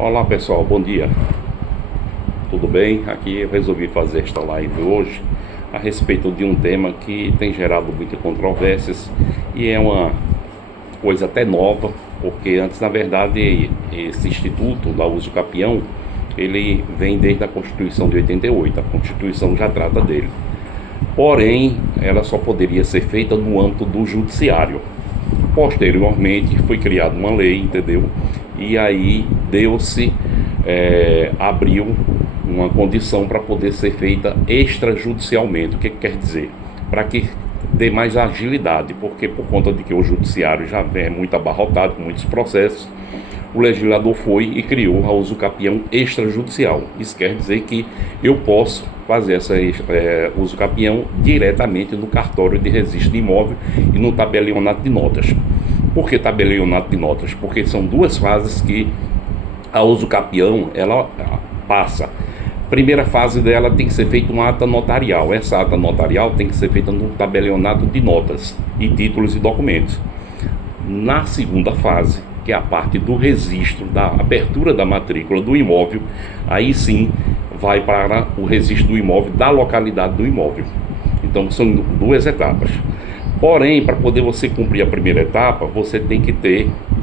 Olá pessoal, bom dia, tudo bem? Aqui eu resolvi fazer esta live hoje a respeito de um tema que tem gerado muitas controvérsias e é uma coisa até nova, porque antes, na verdade, esse instituto da uso capião, ele vem desde a Constituição de 88, a Constituição já trata dele, porém ela só poderia ser feita no âmbito do judiciário. Posteriormente foi criada uma lei, entendeu? E aí abriu uma condição para poder ser feita extrajudicialmente. O que quer dizer? Para que dê mais agilidade, porque por conta de que o judiciário já é muito abarrotado com muitos processos, o legislador foi e criou a uso capião extrajudicial. Isso quer dizer que eu posso fazer essa uso capião diretamente no cartório de registro de imóvel e no tabelionato de notas. Por que tabelionato de notas? Porque são duas fases que a uso capião ela passa. Primeira fase dela tem que ser feita uma ata notarial. Essa ata notarial tem que ser feita no tabelionato de notas e títulos e documentos. Na segunda fase, que é a parte do registro, da abertura da matrícula do imóvel, aí sim vai para o registro do imóvel, da localidade do imóvel. Então são duas etapas. Porém, para poder você cumprir a primeira etapa, você tem que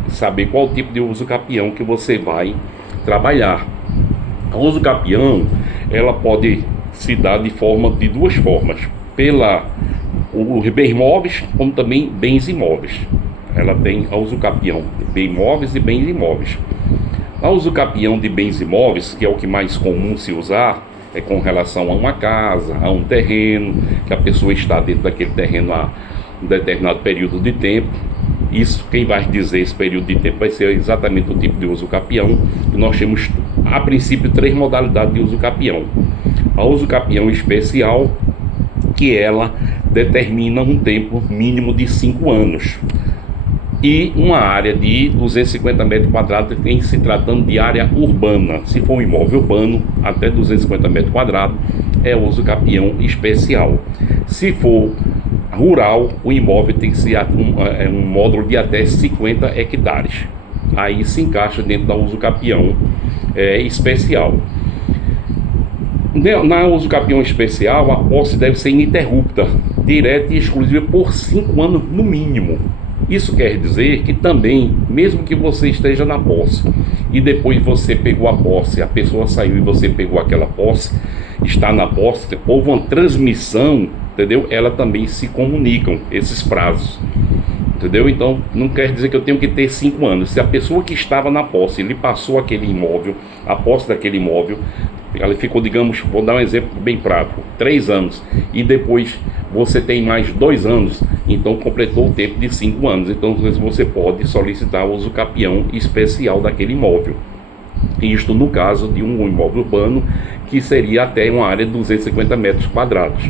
saber qual tipo de uso capião que você vai trabalhar. A uso capião, ela pode se dar de duas formas, os bens imóveis, como também bens imóveis. Ela tem a uso capião de bens imóveis e bens imóveis. A uso capião de bens imóveis, que é o que mais comum se usar, é com relação a uma casa, a um terreno, que a pessoa está dentro daquele terreno há um determinado período de tempo. Isso, quem vai dizer esse período de tempo vai ser exatamente o tipo de uso capião. E nós temos, a princípio, três modalidades de uso capião. A uso capião especial, que ela determina um tempo mínimo de 5 anos. E uma área de 250 metros quadrados em se tratando de área urbana. Se for um imóvel urbano, até 250 metros quadrados é uso capião especial. Se for rural, o imóvel tem que ser um módulo de até 50 hectares. Aí se encaixa dentro da uso capião especial. Na uso capião especial, a posse deve ser ininterrupta, direta e exclusiva por 5 anos no mínimo. Isso quer dizer que também, mesmo que você esteja na posse e depois você pegou a posse, a pessoa saiu e você pegou aquela posse, está na posse, houve uma transmissão, entendeu? Ela também se comunicam, esses prazos, entendeu? Então, não quer dizer que eu tenho que ter 5 anos. Se a pessoa que estava na posse, ele passou aquele imóvel, a posse daquele imóvel, ela ficou, digamos, vou dar um exemplo bem prático, 3 anos, e depois você tem mais 2 anos, então completou o tempo de 5 anos. Então você pode solicitar o uso capião especial daquele imóvel. Isto no caso de um imóvel urbano, que seria até uma área de 250 metros quadrados,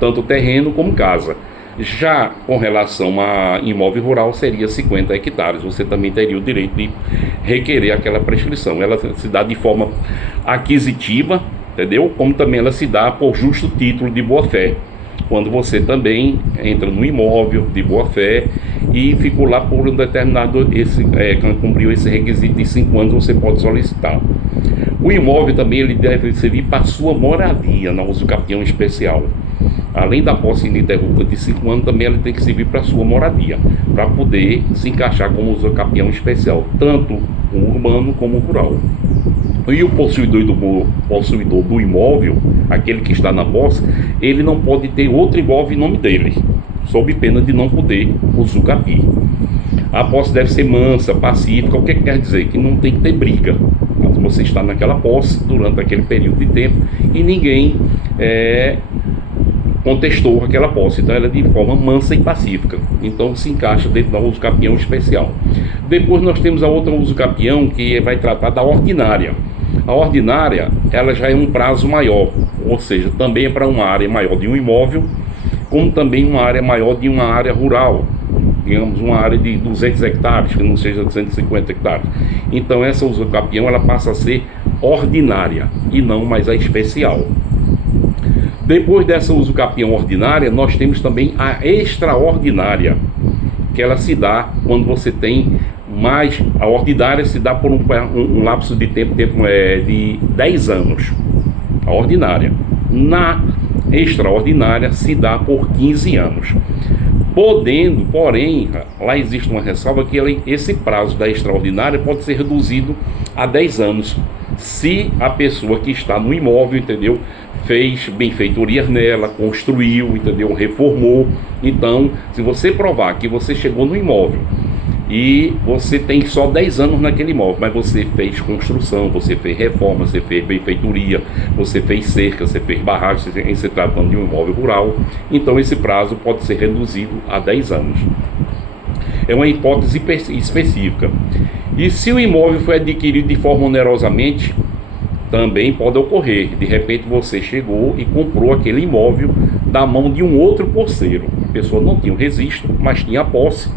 tanto terreno como casa. Já com relação a imóvel rural, seria 50 hectares. Você também teria o direito de requerer aquela prescrição. Ela se dá de forma aquisitiva, entendeu? Como também ela se dá por justo título de boa-fé, quando você também entra no imóvel de boa-fé e ficou lá por um determinado, cumpriu esse requisito de 5 anos, você pode solicitar. O imóvel também ele deve servir para a sua moradia, na uso capião especial. Além da posse ininterrupta de 5 anos, também ela tem que servir para a sua moradia, para poder se encaixar como uso capião especial, tanto o urbano como o rural. E o possuidor do imóvel, aquele que está na posse, ele não pode ter outro imóvel em nome dele, sob pena de não poder usufruir. A posse deve ser mansa, pacífica. O que quer dizer? Que não tem que ter briga. Você está naquela posse durante aquele período de tempo e ninguém contestou aquela posse, então ela é de forma mansa e pacífica. Então se encaixa dentro da uso capião especial. Depois nós temos a outra uso capião, que vai tratar da ordinária. A ordinária, ela já é um prazo maior, ou seja, também é para uma área maior de um imóvel, como também uma área maior de uma área rural, digamos uma área de 200 hectares, que não seja 250 hectares. Então essa uso capião, ela passa a ser ordinária e não mais a especial. Depois dessa uso capião ordinária, nós temos também a extraordinária, que ela se dá quando você tem mas a ordinária se dá por um lapso de tempo de 10 anos, a ordinária. Na extraordinária se dá por 15 anos. Porém, lá existe uma ressalva que esse prazo da extraordinária pode ser reduzido a 10 anos, se a pessoa que está no imóvel, entendeu, fez benfeitorias nela, construiu, entendeu, reformou. Então, se você provar que você chegou no imóvel e você tem só 10 anos naquele imóvel, mas você fez construção, você fez reforma, você fez benfeitoria, você fez cerca, você fez barragem, em se tratando de um imóvel rural, então esse prazo pode ser reduzido a 10 anos. É uma hipótese específica. E se o imóvel foi adquirido de forma onerosamente, também pode ocorrer. De repente você chegou e comprou aquele imóvel da mão de um outro posseiro. A pessoa não tinha o registro, mas tinha a posse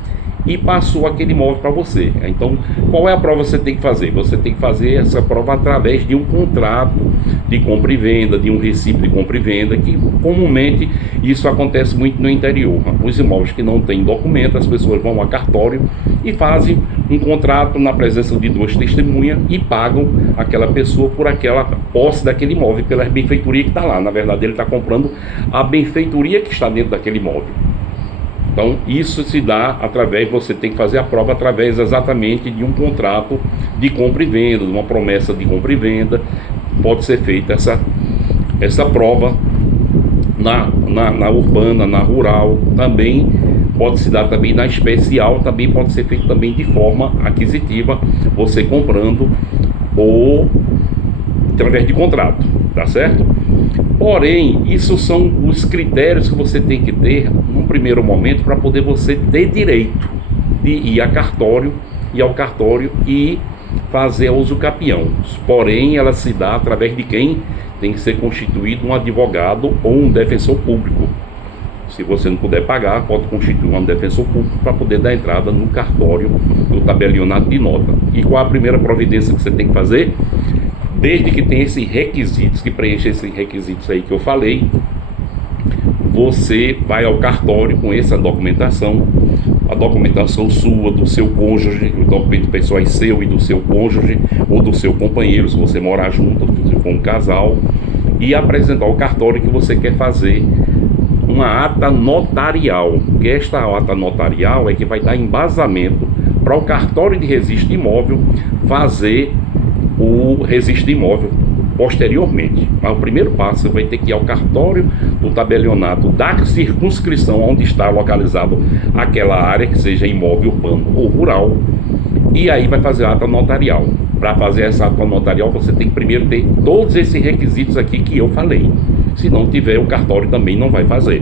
e passou aquele imóvel para você. Então, qual é a prova que você tem que fazer? Você tem que fazer essa prova através de um contrato de compra e venda, de um recibo de compra e venda, que comumente isso acontece muito no interior. Os imóveis que não têm documento, as pessoas vão a cartório e fazem um contrato na presença de 2 testemunhas e pagam aquela pessoa por aquela posse daquele imóvel, pela benfeitoria que está lá. Na verdade, ele está comprando a benfeitoria que está dentro daquele imóvel. Então, isso se dá através, você tem que fazer a prova através exatamente de um contrato de compra e venda, de uma promessa de compra e venda. Pode ser feita essa prova na urbana, na rural, também pode se dar também na especial, também pode ser feito também de forma aquisitiva, você comprando ou através de contrato, tá certo? Porém, isso são os critérios que você tem que ter num primeiro momento para poder você ter direito de ir ao cartório e fazer a usucapião. Porém, ela se dá através de quem? Tem que ser constituído um advogado ou um defensor público. Se você não puder pagar, pode constituir um defensor público para poder dar entrada no cartório do tabelionato de nota. E qual a primeira providência que você tem que fazer? Desde que tenha esses requisitos, que preencha esses requisitos aí que eu falei, você vai ao cartório com essa documentação, a documentação sua, do seu cônjuge, o documento pessoal seu e do seu cônjuge, ou do seu companheiro, se você morar junto, se for um casal, e apresentar ao cartório que você quer fazer uma ata notarial, que esta ata notarial é que vai dar embasamento para o cartório de registro imóvel fazer o registro de imóvel posteriormente. Mas o primeiro passo, você vai ter que ir ao cartório do tabelionato da circunscrição onde está localizado aquela área, que seja imóvel urbano ou rural, e aí vai fazer a ata notarial. Para fazer essa ata notarial, você tem que primeiro ter todos esses requisitos aqui que eu falei. Se não tiver, o cartório também não vai fazer.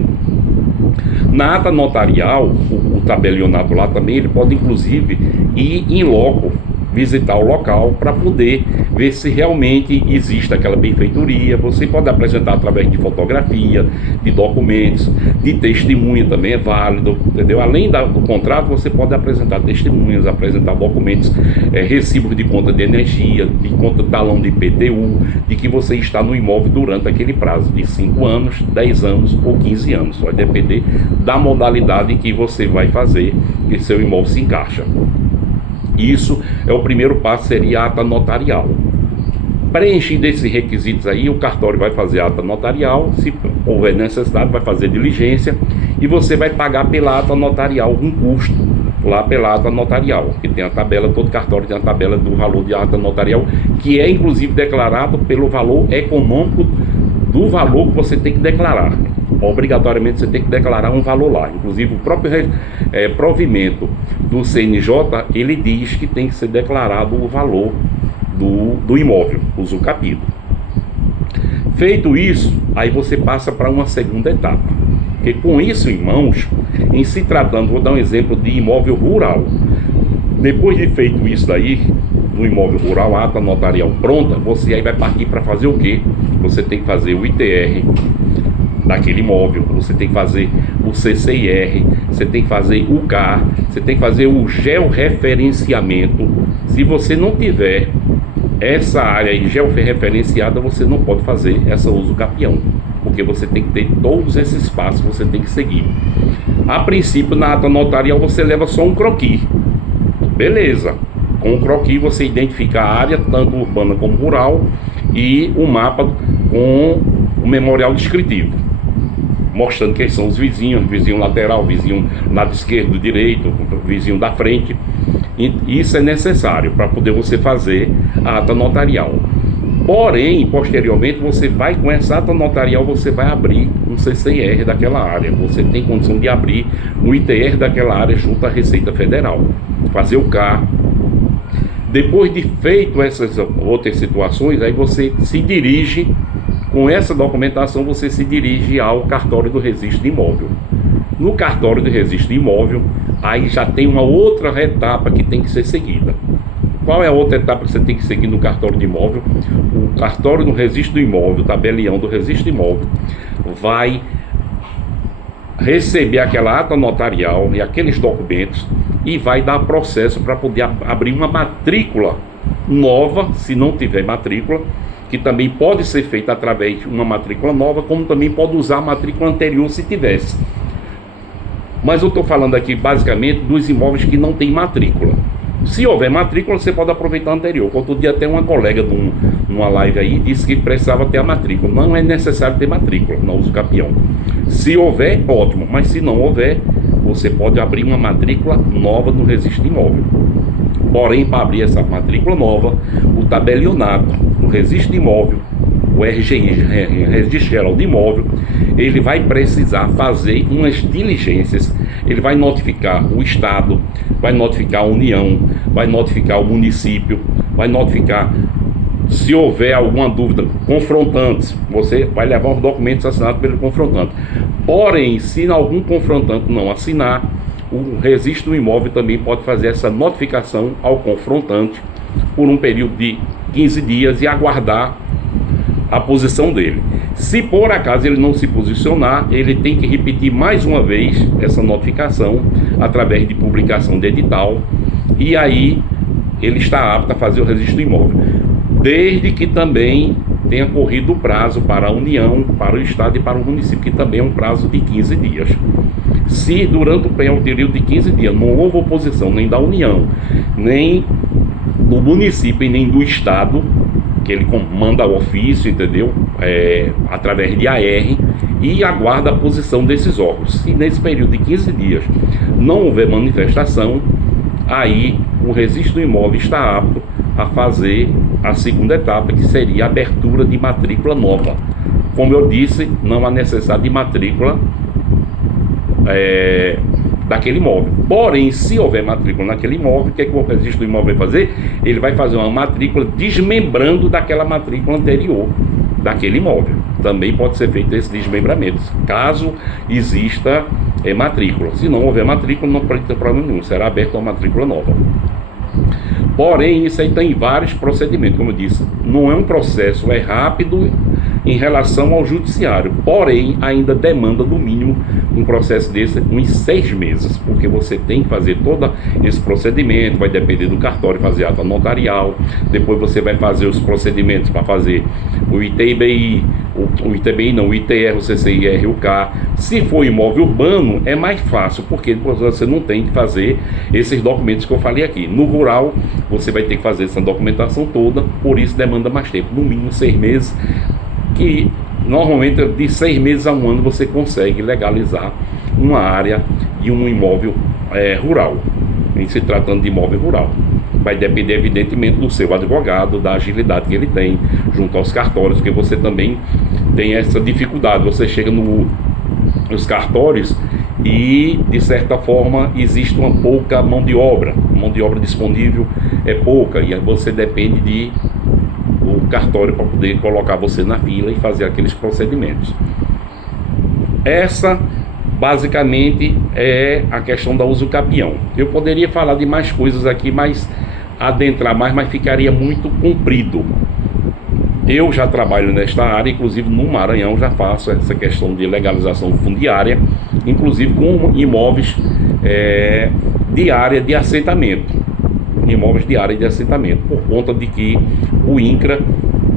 Na ata notarial, o tabelionato lá também, ele pode inclusive ir em loco, visitar o local para poder ver se realmente existe aquela benfeitoria. Você pode apresentar através de fotografia, de documentos, de testemunha também é válido, entendeu? Além do contrato, você pode apresentar testemunhas, apresentar documentos, recibos de conta de energia, de conta de talão de IPTU, de que você está no imóvel durante aquele prazo de 5 anos, 10 anos ou 15 anos. Vai depender da modalidade que você vai fazer que seu imóvel se encaixa. Isso é o primeiro passo, seria a ata notarial. Preenchido esses requisitos aí, o cartório vai fazer a ata notarial, se houver necessidade, vai fazer diligência e você vai pagar pela ata notarial um custo lá pela ata notarial, que tem a tabela, todo cartório tem a tabela do valor de ata notarial, que é inclusive declarado pelo valor econômico do valor que você tem que declarar. Obrigatoriamente você tem que declarar um valor lá. Inclusive o próprio provimento do CNJ, ele diz que tem que ser declarado o valor do imóvel, usucapido. Feito isso, aí você passa para uma segunda etapa. Porque com isso em mãos, em se tratando, vou dar um exemplo de imóvel rural. Depois de feito isso daí, no imóvel rural, a ata notarial pronta, você aí vai partir para fazer o quê? Você tem que fazer o ITR daquele imóvel, você tem que fazer o CCIR, você tem que fazer o CAR, você tem que fazer o georreferenciamento. Se você não tiver essa área aí georreferenciada, você não pode fazer essa usucapião, porque você tem que ter todos esses passos, você tem que seguir. A princípio, na ata notarial, você leva só um croquis. Beleza. Com o croquis você identifica a área, tanto urbana como rural, e o mapa com o memorial descritivo, mostrando quem são os vizinhos, vizinho lateral, vizinho lado esquerdo, direito, vizinho da frente. E isso é necessário para poder você fazer a ata notarial. Porém, posteriormente, você vai, com essa ata notarial, você vai abrir um CCR daquela área. Você tem condição de abrir um ITR daquela área junto à Receita Federal, fazer o CAR. Depois de feito essas outras situações, aí você se dirige, com essa documentação, você se dirige ao cartório do registro de imóvel. No cartório do registro de imóvel, aí já tem uma outra etapa que tem que ser seguida. Qual é a outra etapa que você tem que seguir no cartório de imóvel? O cartório do registro do imóvel, o tabelião do registro de imóvel, vai receber aquela ata notarial e aqueles documentos e vai dar processo para poder abrir uma matrícula nova, se não tiver matrícula, que também pode ser feita através de uma matrícula nova, como também pode usar a matrícula anterior se tivesse. Mas eu estou falando aqui basicamente dos imóveis que não tem matrícula. Se houver matrícula, você pode aproveitar a anterior. Outro dia até uma colega numa live aí disse que precisava ter a matrícula. Não é necessário ter matrícula na uso capião. Se houver, ótimo, mas se não houver, você pode abrir uma matrícula nova no registro de imóvel. Porém, para abrir essa matrícula nova, o tabelionato do registro de imóvel, o RGI, Registro Geral de Imóvel, ele vai precisar fazer umas diligências. Ele vai notificar o Estado, vai notificar a União, vai notificar o município, vai notificar, se houver alguma dúvida, confrontantes. Você vai levar os documentos assinados pelo confrontante. Porém, se algum confrontante não assinar, o registro do imóvel também pode fazer essa notificação ao confrontante por um período de 15 dias e aguardar a posição dele. Se por acaso ele não se posicionar, ele tem que repetir mais uma vez essa notificação através de publicação de edital, e aí ele está apto a fazer o registro do imóvel, desde que também tenha corrido o prazo para a União, para o Estado e para o município, que também é um prazo de 15 dias. Se durante o período de 15 dias não houve oposição nem da União, nem do município e nem do Estado, que ele manda o ofício, entendeu? Através de AR, e aguarda a posição desses órgãos. Se nesse período de 15 dias não houver manifestação, aí o registro do imóvel está apto a fazer a segunda etapa, que seria a abertura de matrícula nova. Como eu disse, não há necessidade de matrícula daquele imóvel. Porém, se houver matrícula naquele imóvel, o que é que o registro do imóvel vai fazer? Ele vai fazer uma matrícula desmembrando daquela matrícula anterior daquele imóvel. Também pode ser feito esse desmembramento, caso exista matrícula. Se não houver matrícula, não pode ter problema nenhum, será aberta uma matrícula nova. Porém, isso aí tem vários procedimentos, como eu disse, não é um processo, é rápido em relação ao judiciário, porém ainda demanda no mínimo um processo desse uns 6 meses, porque você tem que fazer todo esse procedimento, vai depender do cartório fazer ata notarial, depois você vai fazer os procedimentos para fazer o ITBI, o ITBI não, o ITR, o CCIR, o CAR. Se for imóvel urbano é mais fácil, porque você não tem que fazer esses documentos que eu falei aqui. No rural você vai ter que fazer essa documentação toda, por isso demanda mais tempo, no mínimo 6 meses, que normalmente de 6 meses a 1 ano você consegue legalizar uma área e um imóvel rural, em se tratando de imóvel rural. Vai depender evidentemente do seu advogado, da agilidade que ele tem junto aos cartórios, porque você também tem essa dificuldade, você chega nos cartórios e de certa forma existe uma pouca mão de obra, a mão de obra disponível é pouca, e você depende de o cartório para poder colocar você na fila e fazer aqueles procedimentos. Essa basicamente é a questão da uso capião. Eu poderia falar de mais coisas aqui, mas adentrar mais, mas ficaria muito comprido. Eu já trabalho nesta área, inclusive no Maranhão já faço essa questão de legalização fundiária, inclusive com imóveis de área de assentamento. Imóveis de área de assentamento, por conta de que o INCRA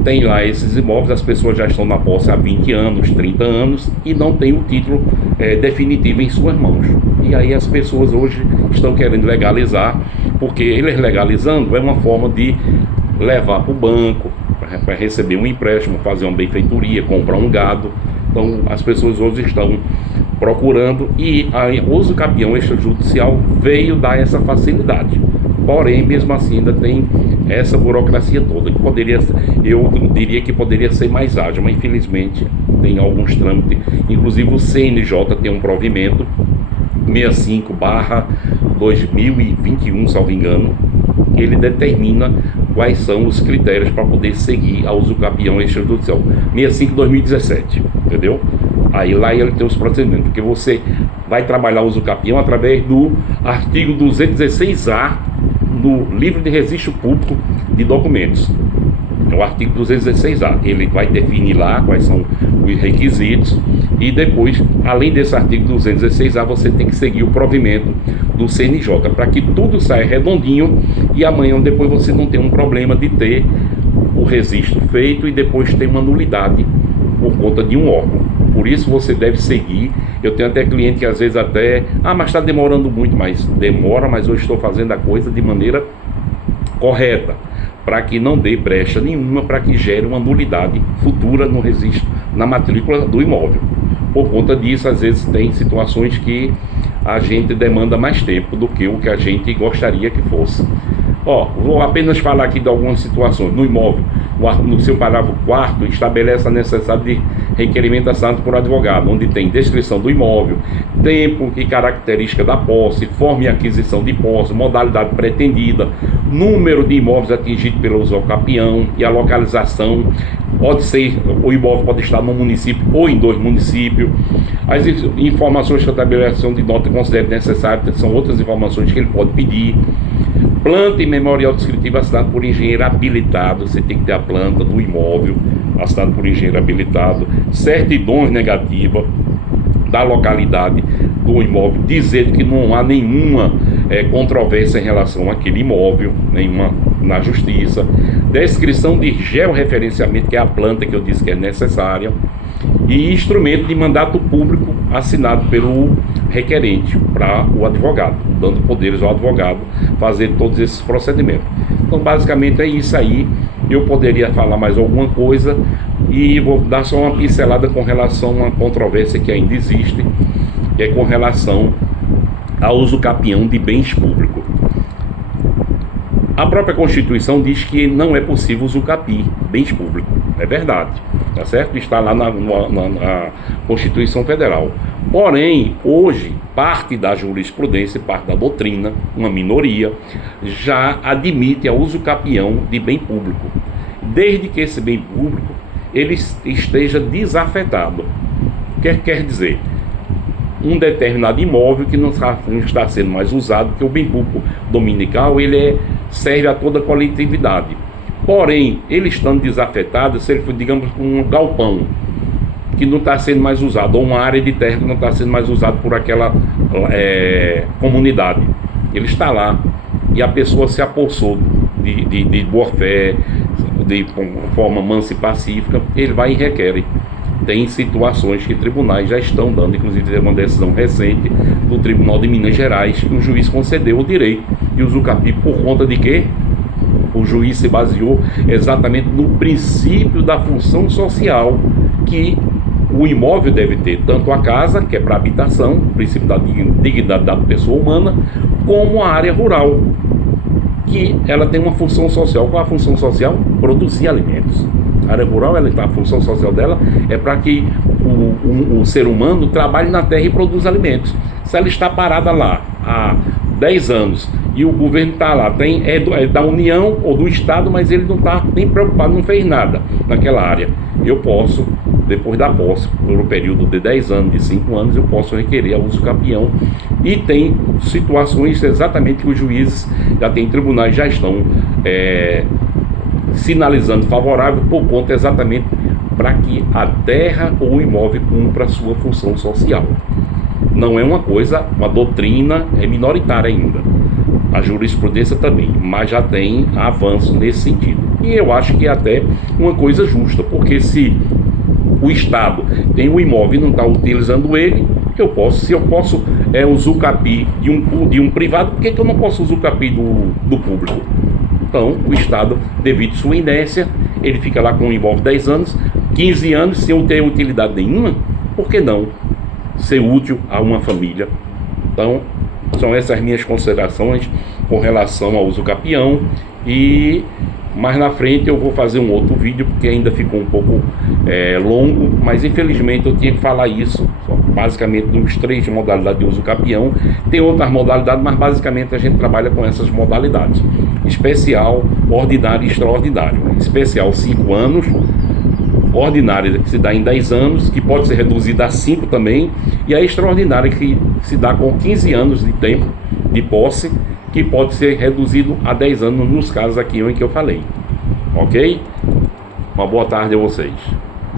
tem lá esses imóveis, as pessoas já estão na posse há 20 anos, 30 anos e não tem o título definitivo em suas mãos. E aí as pessoas hoje estão querendo legalizar, porque eles legalizando é uma forma de levar para o banco, para receber um empréstimo, fazer uma benfeitoria, comprar um gado. Então as pessoas hoje estão procurando e a usucapião extrajudicial veio dar essa facilidade. Porém, mesmo assim, ainda tem essa burocracia toda, que poderia, eu diria que poderia ser mais ágil, mas infelizmente tem alguns trâmites. Inclusive o CNJ tem um provimento 65/2021, salvo engano, que ele determina quais são os critérios para poder seguir a usucapião extrajudicial. 65/2017, entendeu? Aí lá ele tem os procedimentos, porque você vai trabalhar o usucapião através do artigo 216A no livro de registro público de documentos. É o artigo 216A. Ele vai definir lá quais são os requisitos e depois, além desse artigo 216A, você tem que seguir o provimento do CNJ para que tudo saia redondinho e amanhã depois você não tem um problema de ter o registro feito e depois ter uma nulidade por conta de um órgão. Por isso você deve seguir. Eu tenho até cliente que às vezes mas está demorando muito, mas demora, mas eu estou fazendo a coisa de maneira correta, para que não dê brecha nenhuma, para que gere uma nulidade futura no registro, na matrícula do imóvel. Por conta disso, às vezes tem situações que a gente demanda mais tempo do que o que a gente gostaria que fosse. Vou apenas falar aqui de algumas situações. No imóvel, no seu parágrafo 4º, estabelece a necessidade de requerimento assinado por advogado, onde tem descrição do imóvel, tempo e característica da posse, forma e aquisição de posse, modalidade pretendida, número de imóveis atingidos pelo usucapião e a localização. O imóvel pode estar num município ou em 2 municípios. As informações que a tabulação de nota considera necessárias são outras informações que ele pode pedir. Planta e memorial descritivo assinado por engenheiro habilitado. Você tem que ter a planta do imóvel assinado por engenheiro habilitado. Certidões negativas da localidade do imóvel, dizendo que não há nenhuma controvérsia em relação àquele imóvel, nenhuma na justiça. Descrição de georreferenciamento, que é a planta que eu disse que é necessária. E instrumento de mandato público assinado pelo requerente para o advogado, dando poderes ao advogado fazer todos esses procedimentos. Então basicamente é isso aí. Eu poderia falar mais alguma coisa e vou dar só uma pincelada com relação a uma controvérsia que ainda existe, que é com relação ao usucapião de bens públicos. A própria Constituição diz que não é possível usucapiar bens públicos. É verdade, tá certo? Está lá na Constituição Federal. Porém, hoje, parte da jurisprudência, parte da doutrina, uma minoria, já admite a usucapião de bem público, desde que esse bem público ele esteja desafetado. O que quer dizer? Um determinado imóvel que não está sendo mais usado, porque o bem público dominical serve a toda a coletividade. Porém, ele estando desafetado, se ele for, digamos, um galpão que não está sendo mais usado, ou uma área de terra que não está sendo mais usada por aquela comunidade, ele está lá e a pessoa se apossou de boa fé, de forma mansa e pacífica, ele vai e requer. Tem situações que tribunais já estão dando, inclusive teve uma decisão recente do Tribunal de Minas Gerais, que o juiz concedeu o direito de usucapiar por conta de quê? O juiz se baseou exatamente no princípio da função social que o imóvel deve ter, tanto a casa, que é para habitação, o princípio da dignidade da pessoa humana, como a área rural, que ela tem uma função social. Qual é a função social? Produzir alimentos. A área rural, a função social dela é para que o ser humano trabalhe na terra e produza alimentos. Se ela está parada lá há 10 anos e o governo está lá, é da União ou do Estado, mas ele não está nem preocupado, não fez nada naquela área, eu posso, depois da posse, por um período de 10 anos, de 5 anos, eu posso requerer a usucapião. E tem situações exatamente que os juízes já tem tribunais, já estão sinalizando favorável por conta exatamente para que a terra ou o imóvel cumpra a sua função social. Não é uma coisa, uma doutrina minoritária ainda. a jurisprudência também, mas já tem avanço nesse sentido. E eu acho que é até uma coisa justa, porque se o Estado tem o imóvel e não está utilizando ele, se eu posso usucapi de um privado, por que eu não posso usucapi do público? Então, o Estado, devido à sua inércia, ele fica lá com o imóvel 10 anos, 15 anos, sem ter utilidade nenhuma, por que não ser útil a uma família? Então, são essas minhas considerações com relação ao usucapião, e mais na frente eu vou fazer um outro vídeo, porque ainda ficou um pouco longo, mas infelizmente eu tinha que falar isso, basicamente dos 3 modalidades de usucapião. Tem outras modalidades, mas basicamente a gente trabalha com essas modalidades: especial, ordinário e extraordinário. Especial 5 anos, ordinária que se dá em 10 anos, que pode ser reduzida a 5 também, e a extraordinária que se dá com 15 anos de tempo de posse, que pode ser reduzido a 10 anos nos casos aqui em que eu falei. Ok? Uma boa tarde a vocês.